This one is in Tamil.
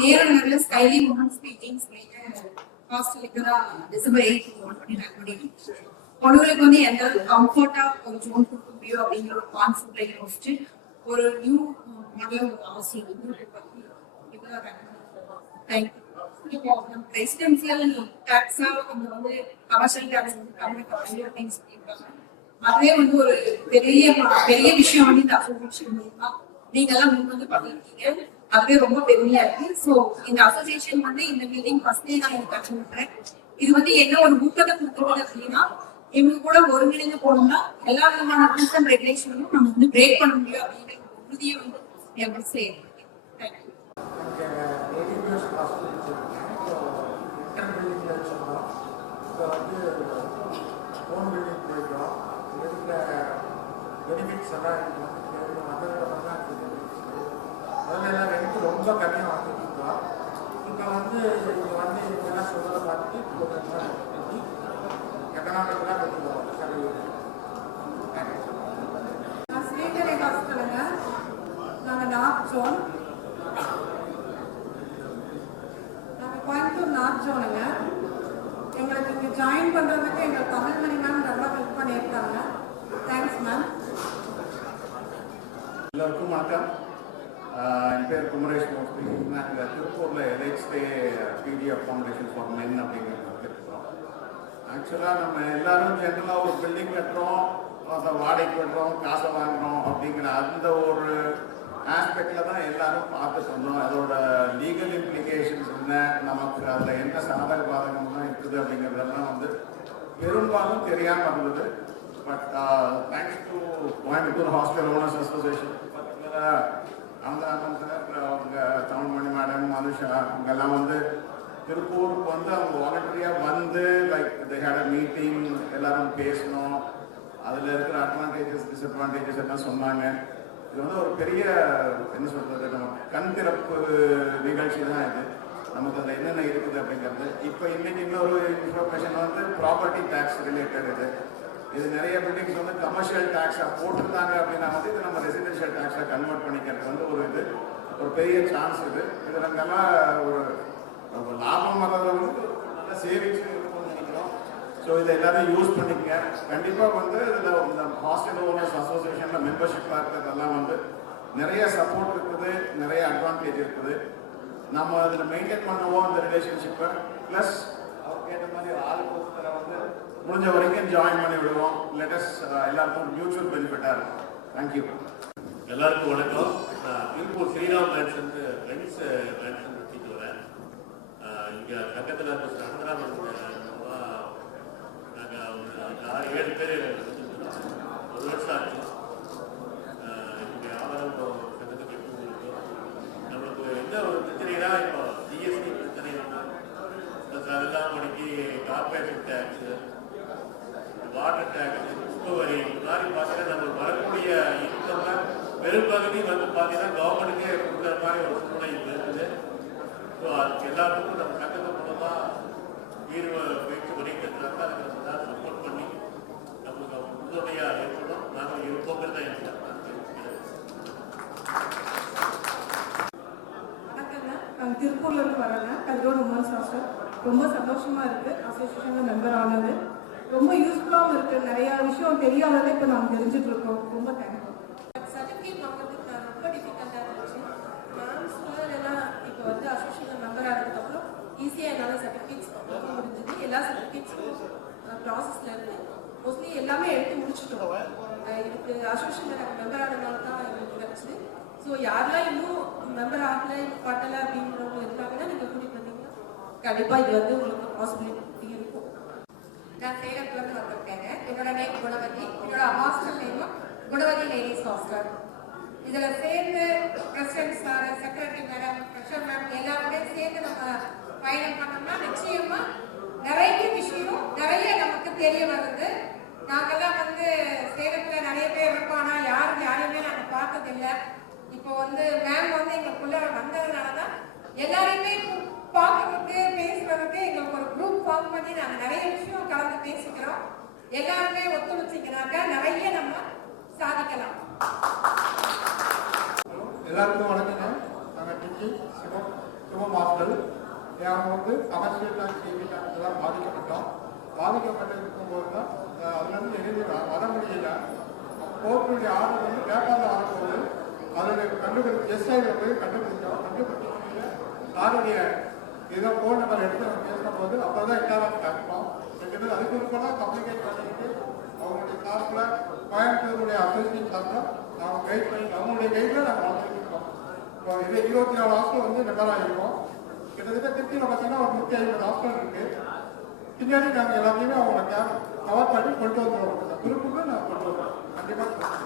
நேரங்கள்ல ஸ்கைலி உமன்ஸ் மீட்டிங்ஸ் ஹாஸ்டலுக்கு தான் டிசம்பர் 8 பொண்ணுங்களுக்கு வந்து எந்த கம்ஃபர்ட்டா ஒரு ஜோன் கொடுக்க முடியும் அப்படிங்கிற ஒரு கான்செப்ட்ல யோசிச்சு ஒரு நியூ மாடல் அவசியம் இப்போ ரெசிடென்சியல் டாக்ஸா அவங்க வந்து கமர்ஷியல் டாக்ஸ் வந்து கம்மி அப்படின்னு சொல்லியிருக்காங்க. அதுவே வந்து ஒரு பெரிய பெரிய விஷயம் வந்து இந்த அசோசியேஷன் மூலமா நீங்க எல்லாம் முன் வந்து பண்ணிருக்கீங்க. அதுவே ரொம்ப பெருமையா இருக்கு. ஸோ இந்த அசோசியேஷன் வந்து இந்த மீட்டிங் ஃபர்ஸ்டே நான் எனக்கு கற்றுக்கிறேன். இது வந்து என்ன ஒரு ஊக்கத்தை கொடுக்குறது அப்படின்னா இவங்க கூட ஒருங்கிணைந்து போனோம்னா எல்லா விதமான ரூல்ஸ் அண்ட் ரெகுலேஷனும் நம்ம வந்து பிரேக் பண்ண முடியும் அப்படிங்கிற உறுதியை வந்து எப்படி செய்யணும். பெனிஃபிட்ஸ் எல்லாம் அதெல்லாம் ரெண்டு ரொம்ப கம்மியாக வந்துருக்கோம். இப்போ வந்து இங்கே வந்து இவங்கெல்லாம் சொல்கிறத பார்த்துட்டு எக்கனாமிக்கெலாம் கொஞ்சம் சரி. நான் ஸ்ரீகரி ஹாஸ்டலுங்க. நாங்கள் நார்த் ஜோன், நாங்கள் கோயம்புத்தூர் நார்த் ஜோனுங்க. எங்களுக்கு இங்கே ஜாயின் பண்ணுறதுக்கு எங்கள் தமிழ்மணி மேம் ரொம்ப ஹெல்ப் பண்ணியிருக்காங்க. Thanks ma'am. எல்லாருக்கும் வணக்கம். என் பேர் குமரேஷ் மூர்த்தி. நாங்கள் திருப்பூரில் எல்ஹெச்டே பிடிஎஃப் ஃபவுண்டேஷன் ஃபார் மென் அப்படிங்கிறது இருக்கிறோம். ஆக்சுவலாக நம்ம எல்லாரும் ஜென்ரலாக ஒரு பில்டிங் கட்டுறோம், அதை வாடகைக்கு கட்டுறோம், காசை வாங்குறோம் அப்படிங்கிற அந்த ஒரு ஆஸ்பெக்டில் தான் எல்லாரும் பார்த்துட்டு வந்தோம். அதோட லீகல் இம்ப்ளிகேஷன்ஸ் என்ன, நமக்கு அதில் என்ன சாதக பாதகம்லாம் இருக்குது அப்படிங்கிறதெல்லாம் வந்து பெரும்பாலும் தெரியாமல் இருந்தது. But thanks to Coimbatore hostel owners association, பர்டிகுலராக அனந்தானந்த் சார், அவங்க தமிழ்மணி மேடம், மனுஷா, அவங்கெல்லாம் வந்து திருப்பூருக்கு வந்து அவங்க வாலண்டரியாக வந்து like they had a meeting, எல்லாரும் பேசணும், அதில் இருக்கிற அட்வான்டேஜஸ் டிஸ்அட்வான்டேஜஸ் எல்லாம் சொன்னாங்க. இது வந்து ஒரு பெரிய என்ன சொல்கிறது, நம்ம கண் திறப்பு நிகழ்ச்சி தான் இது. நமக்கு அதில் என்னென்ன இருக்குது அப்படிங்கிறது. இப்போ இன்னைக்கு இன்னொரு இன்ஃபர்மேஷன் வந்து ப்ராப்பர்ட்டி டேக்ஸ் ரிலேட்டட். இது நிறைய பில்டிங்ஸ் வந்து கமர்ஷியல் டேக்ஸாக போட்டிருந்தாங்க அப்படின்னா வந்து இது நம்ம ரெசிடென்ஷியல் டேக்ஸாக கன்வெர்ட் பண்ணிக்கிறது வந்து ஒரு பெரிய சான்ஸ் இது. இதில் நம்மெல்லாம் ஒரு லாபம் வர்றதுல வந்து நல்ல சேவிங்ஸ் இருக்கும்னு நினைக்கிறோம். ஸோ இதை எல்லாரும் யூஸ் பண்ணிக்கங்க. கண்டிப்பாக வந்து இதில் இந்த ஹாஸ்டல் ஓனர்ஸ் அசோசியேஷனில் மெம்பர்ஷிப்பாக இருக்கிறதெல்லாம் வந்து நிறைய சப்போர்ட் இருக்குது, நிறைய அட்வான்டேஜ் இருக்குது. நம்ம அதில் மெயின்டைன் பண்ணுவோம் அந்த ரிலேஷன்ஷிப்பை. ப்ளஸ் அவர் கேட்ட மாதிரி ஆளுக்கு ஒருத்தரை வந்து முடிஞ்ச வரைக்கும் ஜாயின் பண்ணி விடுவோம். லெட்டஸ் எல்லாருக்கும் மியூச்சுவல் பெனிஃபிட்டாக இருக்கும். தேங்க்யூ. எல்லாருக்கும் வணக்கம். நான் Tiruppur Sriram mansion friends mansion வச்சுட்டு வரேன். இங்கே பக்கத்தில் இருக்க அனந்தராமன் நாங்கள் ஒரு 6-7 பேர் ஒரு வருஷம் ஆச்சு. இங்கே ஆவரம் சங்கத்துக்கு இருக்கும். நம்மளுக்கு என்ன ஒரு பிரச்சனைனா இப்போ ஜிஎஸ்டி பிரச்சனை ஒன்று, ப்ளஸ் அதெல்லாம் மணிக்கு கார்பரேஷன் டேக்ஸு, வாட்டர் டேக்ஸ், வரி, இந்த மாதிரி பார்த்தீங்கன்னா நம்ம வரக்கூடிய இன்கம்ல பெரும்பகுதி வந்து பார்த்தீங்கன்னா கவர்மெண்ட்டுக்கே கொடுக்குற மாதிரி ஒரு சூழ்நிலை இருக்குது. ஸோ அதுக்கு எல்லாத்துக்கும் நம்ம சங்கத்தை மூலமாக தீர்வு பேச்சு பண்ணிக்கிறதுனால அதுக்கு நம்ம தான் சப்போர்ட் பண்ணி நமக்கு உறுதுணையாக இருக்கணும். நாங்கள் இருப்போங்கிறத எனக்கு வணக்கங்க. நாங்கள் திருப்பூர்லேருந்து வரேங்க. கல்ரோடு உமன்ஸ் ஹாஸ்டல். ரொம்ப சந்தோஷமாக இருக்குது அசோசியேஷனில் மெம்பர் ஆனது. ரொம்ப யூஸ்ஃபுல்லாகவும் இருக்குது. நிறையா விஷயம் தெரியாததை இப்போ நாங்கள் தெரிஞ்சுட்டு இருக்கோம். ரொம்ப தேங்க்யூ. சர்டிஃபிகேட் வாங்குறதுக்கு நான் ரொம்ப டிஃபிகல்ட்டாக இருந்துச்சு. மேம்ஸ்லாம் எல்லாம் இப்போ வந்து அசோசியேஷன் மெம்பர் ஆனதுக்கப்புறம் ஈஸியாக என்னால் சர்டிஃபிகேட்ஸ் வாங்க முடிஞ்சது. எல்லா சர்டிஃபிகேட்ஸும் ப்ராசஸில் இருக்குது. மோஸ்ட்லி எல்லாமே எடுத்து முடிச்சுட்டோம். இதுக்கு அசோசியேஷன் மெம்பர் ஆனதுனால தான் எங்களுக்கு கிடச்சிது. ஸோ யாரெல்லாம் இன்னும் மெம்பர் ஆகலை, பட்டலை அப்படின்றவங்க இருக்காங்கன்னா நீங்கள் கூட்டிகிட்டு வந்தீங்கன்னா கண்டிப்பாக இது வந்து உங்களுக்கு பாசிபிலிட்டி இருக்கும். நான் சேலத்துலேருந்து வந்திருக்கேங்க. என்னோட நேம் குணவதி. என்னோட ஹாஸ்டல் நேமும் குணவதி லேடிஸ் ஹாஸ்டல். இதில் சேர்ந்து president sir, secretary madam, treasure ma'am எல்லாருமே சேர்ந்து நம்ம பயணம் பண்ணோம்னா நிச்சயமாக நிறைய விஷயம் நிறைய நமக்கு தெரிய வருது. நாங்கள்லாம் வந்து சேலத்தில் நிறைய பேர் இருக்கோம், ஆனால் யாரையுமே நாங்கள் பார்த்ததில்லை. இப்போ வந்து மேம் வந்து எங்களுக்குள்ள வந்ததுனால தான் எல்லாரையுமே பார்க்கறதுக்கு பேசுறதுக்கு எங்களுக்கு ஒரு குரூப் ஃபார்ம் பண்ணி நாங்கள் நிறைய விஷயம் கலந்து பேசிக்கிறோம். எல்லாருமே ஒத்துழைச்சிக்கிறாங்க, நிறைய நம்ம சாதிக்கலாம். எல்லாருக்கும் வணக்கங்க. நாங்கள் டிக்கி சிவம் சுபம் ஹாஸ்டல். அவங்க வந்து கமர்ஷியல் டேக்ஸ், சேவி டேக்ஸ் எல்லாம் பாதிக்கப்பட்டோம். பாதிக்கப்பட்டு இருக்கும்போது தான் அதுலேருந்து எழுதி வர முடியல. கோர்ட்டுடைய ஆர்டர் வந்து பேப்பரில் ஆகும்போது அதோடைய கண்டுபிடிச்சு எஸ்ஐயில் போய் கண்டுபிடிச்சோம். கண்டுபிடிச்ச சாருடைய ஏதோ ஃபோன் நம்பர் எடுத்து நம்ம பேசும்போது அப்போ தான் இன்டர்நெட் கேட்போம். கிட்டத்தட்ட அதுக்கு இருப்பதான் கம்யூனிகேட் பண்ணிக்கிட்டு அவங்களுடைய சார்பில் கோயம்புத்தூருடைய அசோசியேஷன் சார்பில் அவங்க கைட் பண்ணி அவங்களுடைய கைடில் நாங்கள் வளர்த்துருக்கோம். இப்போ இது 24 ஹாஸ்டல் வந்து மெம்பராக இருக்கோம். கிட்டத்தட்ட திருச்சியில் பார்த்தீங்கன்னா ஒரு 150 ஹாஸ்டல் இருக்குது. பின்னாடி நாங்கள் எல்லாத்தையுமே அவங்க கவர் பண்ணி கொண்டு வந்துடுவோம். குரூப்புக்கு நாங்கள் கொண்டு வருவோம். கண்டிப்பாக